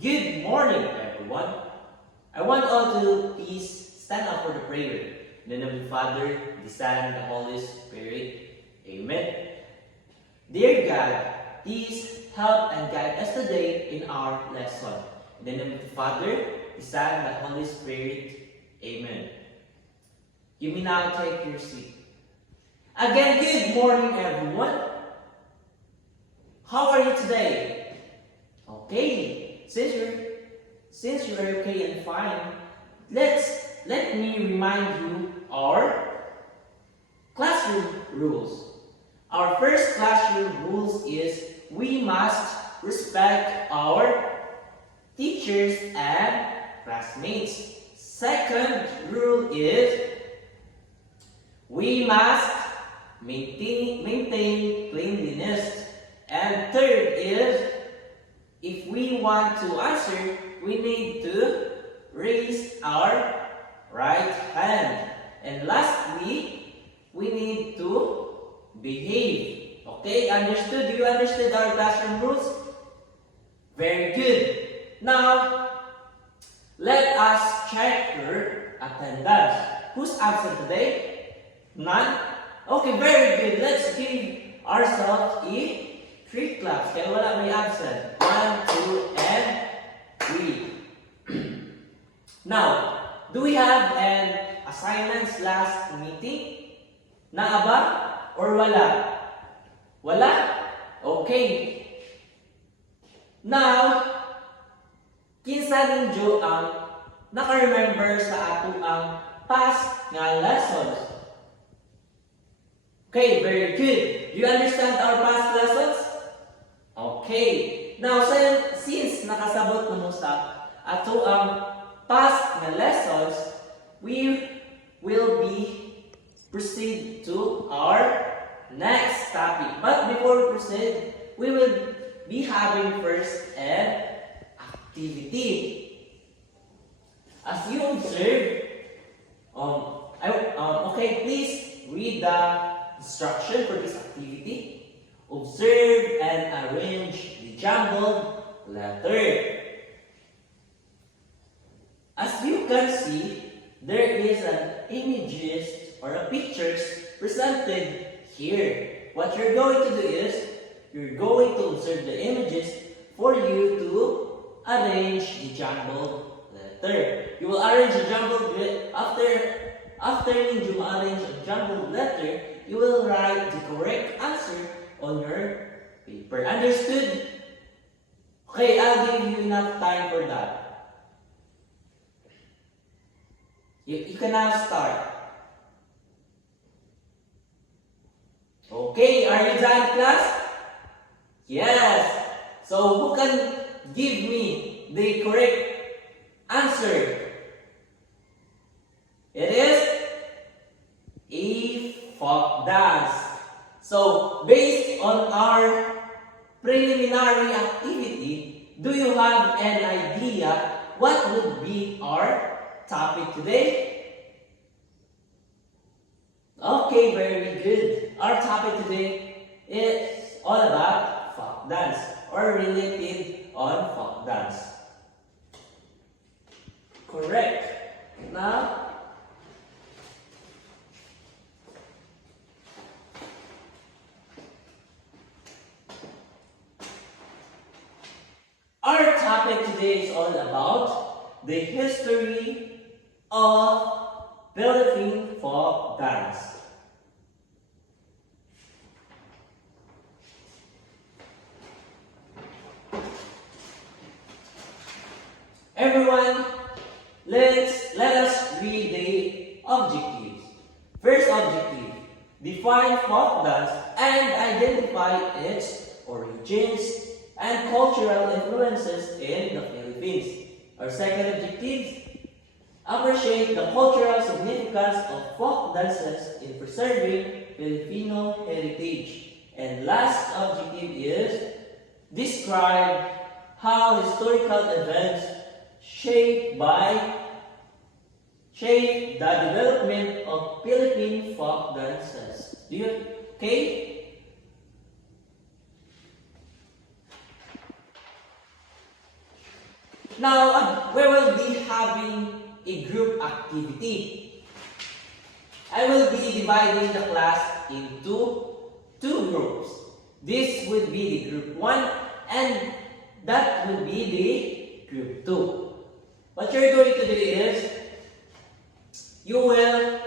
Good morning, everyone. I want all to please stand up for the prayer. In the name of the Father, the Son, and the Holy Spirit. Amen. Dear God, please help and guide us today in our lesson. In the name of the Father, the Son, and the Holy Spirit. Amen. You may now take your seat. Again, good morning, everyone. How are you today? Okay, since you're okay and fine, let me remind you our classroom rules. Our first classroom rules is we must respect our teachers and classmates. Second rule is we must maintain cleanliness. And third is if we want to answer, we need to raise our right hand. And lastly, we need to behave. Okay, understood? Do you understand our classroom rules? Very good. Now, let us check your attendance. Who's absent today? None? Okay, very good. Let's give ourselves a 3 claps. Kaya wala may absent. 1, 2, and 3. Now, do we have an assignments last meeting? Na ba? Or wala? Wala? Okay. Now, kinsa ninyo ang naka-remember sa ato ang past nga lessons? Okay, very good. Do you understand our past lessons? Okay. Now, since nakasabot na mo sa ato ang past na lessons, we will proceed to our next topic. But before we proceed, we will be having first an activity. As you observe, okay, please read the instruction for this activity. Observe and arrange the jumbled letter. As you can see, there is an images or a pictures presented here. What you're going to do is, you're going to observe the images for you to arrange the jumbled letter. You will arrange the jumbled letter. After you arrange a jumbled letter, you will write the correct answer on your paper. Understood? Okay, I'll give you enough time for that. You can now start. Okay, are you done, class? Yes. So, who can give me the correct answer? It is a folk dance. So, based on our preliminary activity, do you have an idea what would be our topic today? Okay, very good. Our topic today is all about folk dance or related on folk dance. Correct. Now, our topic today is all about the history of Philippine folk dance. Everyone, let us read the objectives. First objective, define folk dance and identify its origins and cultural influences in the Philippines. Our second objective, appreciate the cultural significance of folk dances in preserving Filipino heritage. And last objective is, describe how historical events shaped the development of Philippine folk dances. Okay? Now, we will be having a group activity. I will be dividing the class into two groups. This would be the group 1 and that would be the group 2. What you're going to do is, you will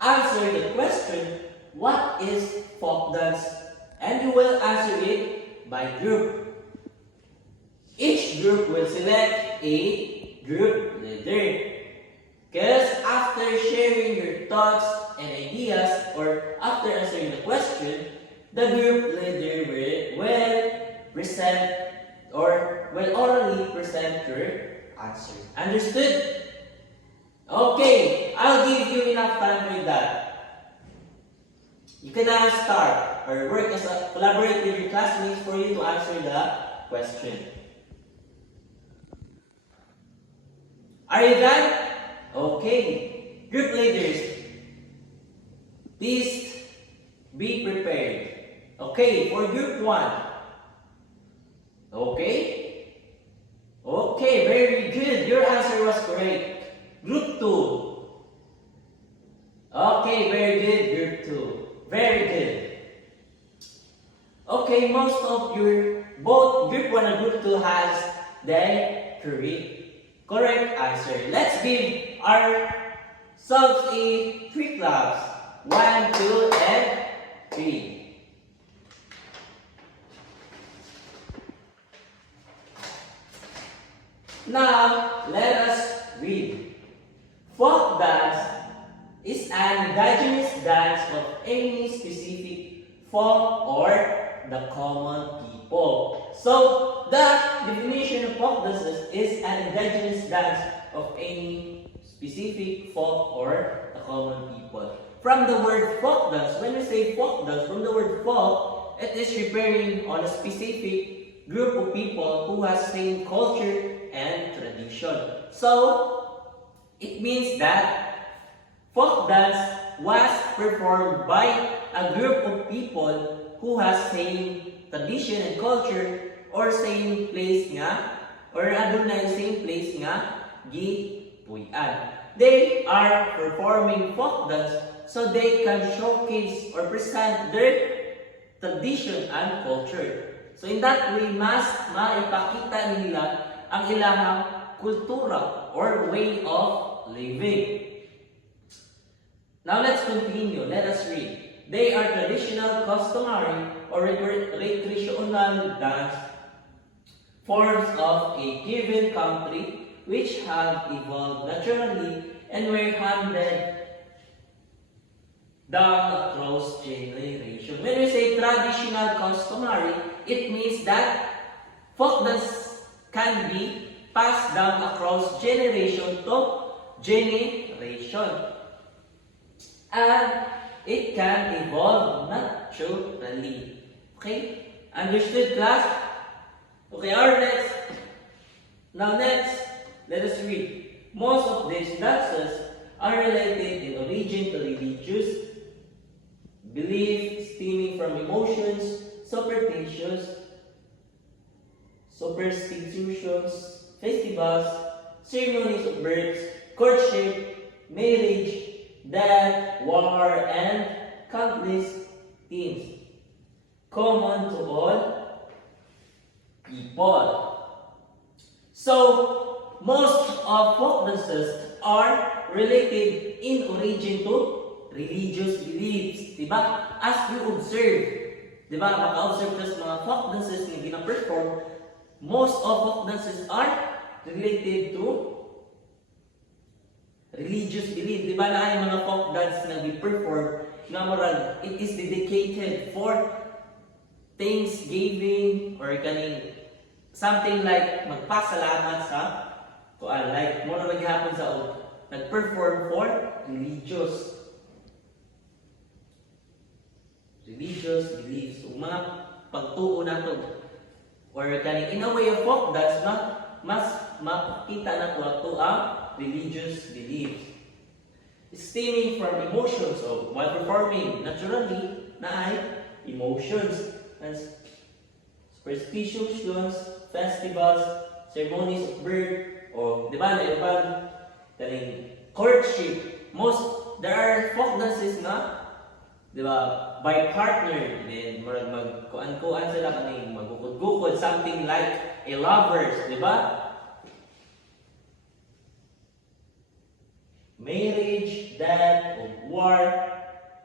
answer the question, what is folk dance? And you will answer it by group. Each group will select a group leader. Because after sharing your thoughts and ideas, or after answering the question, the group leader will present or will orally present your answer. Understood? Okay, I'll give you enough time for that. You can now start or work as a collaborate with your classmates for you to answer the question. Are you done? Okay. Group leaders, please be prepared. Okay, for group 1. Okay? Okay, very good. Your answer was correct. Group 2. Okay, very good. Group 2. Very good. Okay, most of your, both group 1 and group 2 has the correct answer. Let's give ourselves a 3 claps. 1, 2, and 3. Now, let us read. Folk dance is an indigenous dance of any specific folk or the common people. So, the definition of folk dances is an indigenous dance of any specific folk or the common people. From the word folk dance, when we say folk dance, from the word folk, it is referring on a specific group of people who has same culture and tradition. So, it means that folk dance was performed by a group of people who has same tradition and culture or same place nga or adunay same place nga gipuy-an. They are performing folk dance so they can showcase or present their tradition and culture. So in that way, mas maipakita nila ang ilang kultura or way of living. Now let's continue. Let us read. They are traditional, customary, or recreational dance forms of a given country which have evolved naturally and were handed down across generations. When we say traditional, customary, it means that folk dance can be passed down across generation to generation. And it can evolve naturally. Okay? Understood, class? Okay, our next. Now next, let us read. Most of these dances are related in origin to religious belief, stemming from emotions, superstitions, festivals, ceremonies of births, courtship, marriage, death, war, and countless themes common to all people. So, most of folk dances are related in origin to religious beliefs. Diba? As you observe, diba, maka-observe ka sa mga folk dances na gina-perform, most of folk dances are related to religious belief. Diba na ay mga folk dance na gi-perform, nga moral, it is dedicated for Thanksgiving or kaning something like magpasalamat sa kuan, like mo na naghapon sa nag-perform for religious beliefs. So, mga pagtuo nato or kaning in a way of folk dance, mas makita nato ato ang religious beliefs. Stemming from emotions, so while performing naturally na ay emotions as superstitions, festivals, ceremonies of birth, o di ba, na ibang kaning courtship. There are folk dances na, di ba, by partner, then magkuan-kuan sila kaning magukod-gukod, something like a lovers, di ba? Marriage, death, or war,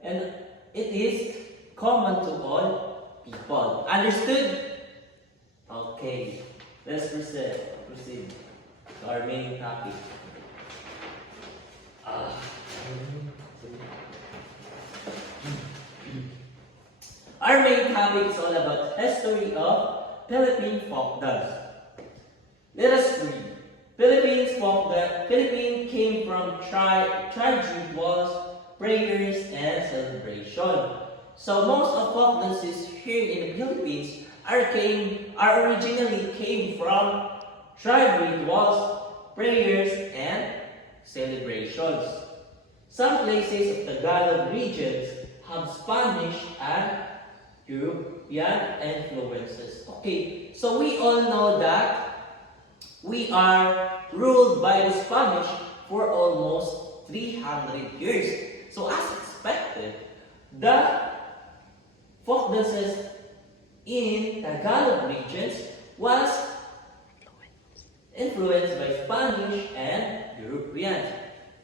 and it is common to all people. Understood? Okay, let's proceed to our main topic. Our main topic is all about history of Philippine folk dance. Let us read. Philippines came from rituals, prayers, and celebration. So most of folk dances here in the Philippines originally came from tribe rituals, prayers, and celebrations. Some places of the Tagalog regions have Spanish and European influences. Okay, so we all know that we are ruled by the Spanish for almost 300 years. So as expected, the folk dances in Tagalog regions was influenced by Spanish and European.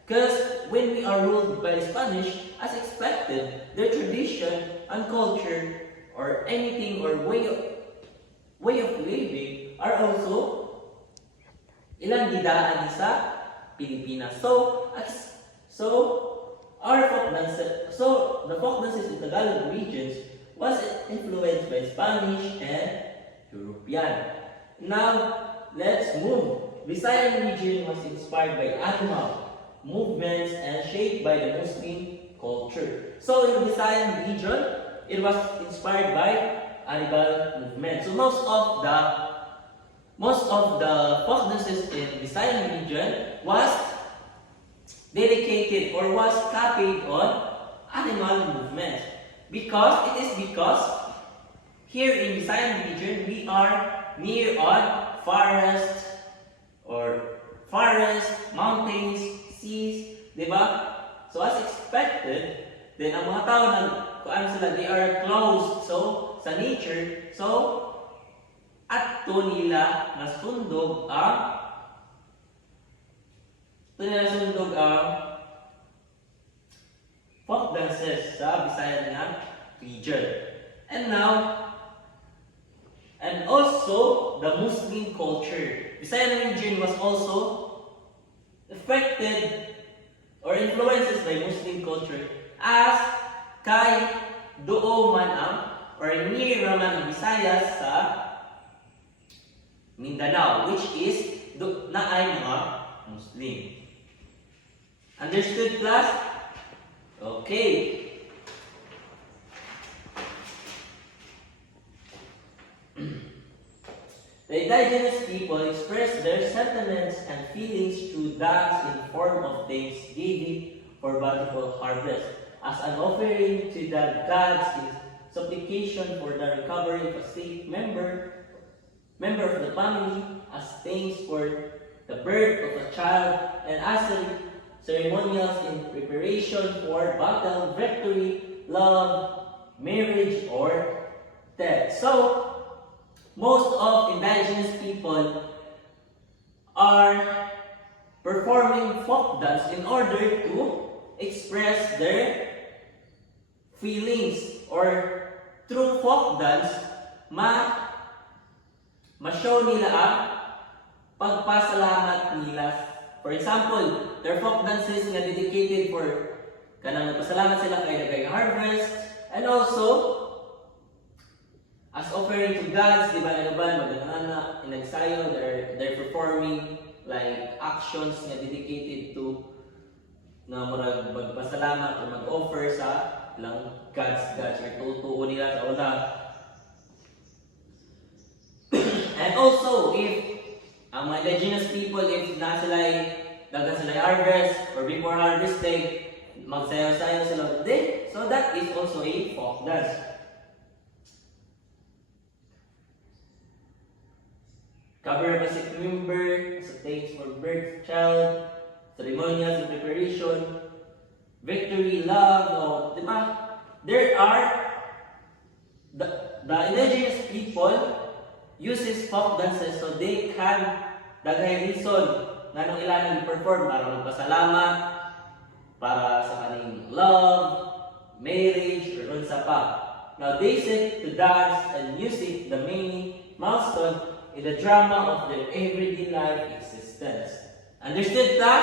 Because when we are ruled by the Spanish, as expected, their tradition and culture or anything or way of living are also ilang gidaan sa Pilipinas. So the folk dances in Tagalog regions was influenced by Spanish and European. Now, let's move. Visayan region was inspired by animal movements and shaped by the Muslim culture. So in Visayan region, it was inspired by animal movement. So most of the folk dances in Visayan region was dedicated or was copied on animal movement. Because here in Visayan region we are near on forest, mountains, seas, di ba? So as expected, then ang mga tao they are close sa nature. So atto nila nasundog ang folk dances sa Visayan nga region. And also the Muslim culture. Visayan region was also affected or influences by Muslim culture as kay duo man ang or near man ang Visayas sa Mindanao, which is naay mga Muslim. Understood, class? Okay. The indigenous people express their sentiments and feelings through dance in form of thanksgiving for bountiful harvest, as an offering to the gods in supplication for the recovery of a sick member of the family, as thanks for the birth of a child, and as ceremonials in preparation for battle, victory, love, marriage, or death. So, most of indigenous people are performing folk dance in order to express their feelings, or through folk dance ma-show nila ang pagpasalamat nila. For example, their folk dances nga dedicated for kanang nagpasalamat sila kay harvest, and also as offering to gods, di ba magandang inagsayo, they're performing like actions nga dedicated to na murag magpasalamat o mag-offer sa lang gods or tutuo nila sa una. And also, if ang mga indigenous people, if dagan sila harvest or before harvest day, magsayaw-sayaw sila day, so that is also a folk dance. cover a sick member, as a thanks for birth child, ceremonials and preparation, victory, love, o, di ba? There are the indigenous people uses folk dances so they can daghay reason nga nung ilang perform para magpasalamat, para sa kaning love, marriage, or unsa pa. Now they set to dance and music the main milestone in the drama of their everyday life existence. Understood that?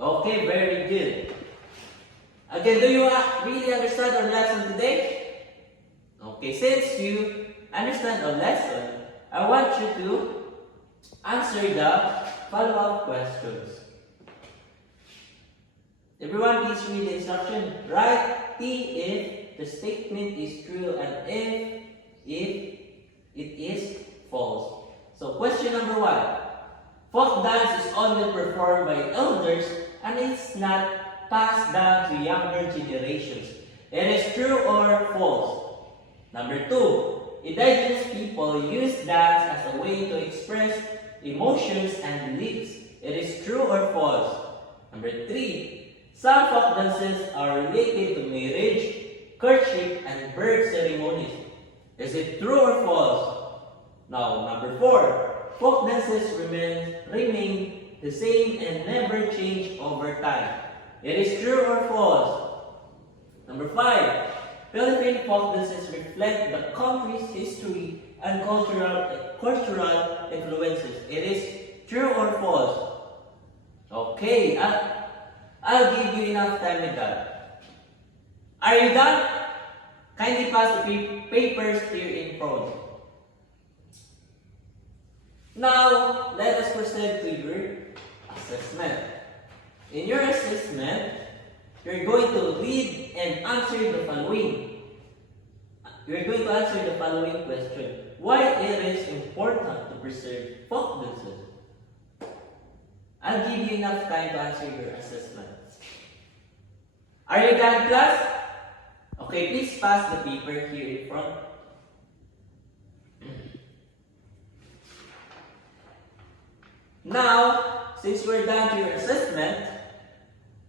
Okay, very good. Again, do you really understand our lesson today? Okay, since you understand our lesson, I want you to answer the follow-up questions. Everyone, please read the instruction. Write T if the statement is true and if it is false. So, question number 1. Folk dance is only performed by elders and it's not passed down to younger generations. It is true or false? Number 2. Indigenous people use dance as a way to express emotions and beliefs. It is true or false? Number 3. Some folk dances are related to marriage, courtship, and birth ceremonies. Is it true or false? Now, number 4. Folk dances remain the same and never change over time. It is true or false? Number 5. Philippine folk dances reflect the country's history and cultural influences. It is true or false? Okay, I'll give you enough time with that. Are you done? Kindly pass the papers here in front. Now, let us proceed to your assessment. In your assessment, you're going to read and answer the following. You're going to answer the following question. Why it is important to preserve folk dances? I'll give you enough time to answer your assessment. Are you done, class? Okay, please pass the paper here in front. Now, since we're done to your assessment,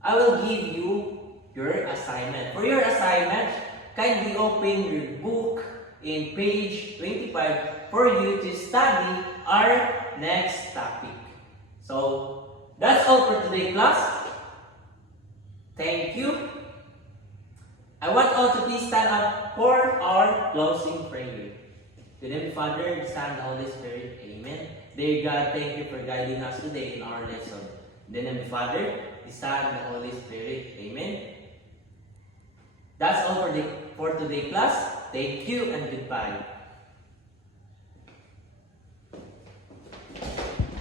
I will give you your assignment. For your assignment, kindly open your book in page 25 for you to study our next topic. So, that's all for today, class. Thank you. I want all to please stand up for our closing prayer. To the Father, the Son, and the Holy Spirit. Amen. Dear God, thank you for guiding us today in our lesson. In the name of the Father, the Son, and the Holy Spirit. Amen. That's all for today, class. Thank you and goodbye.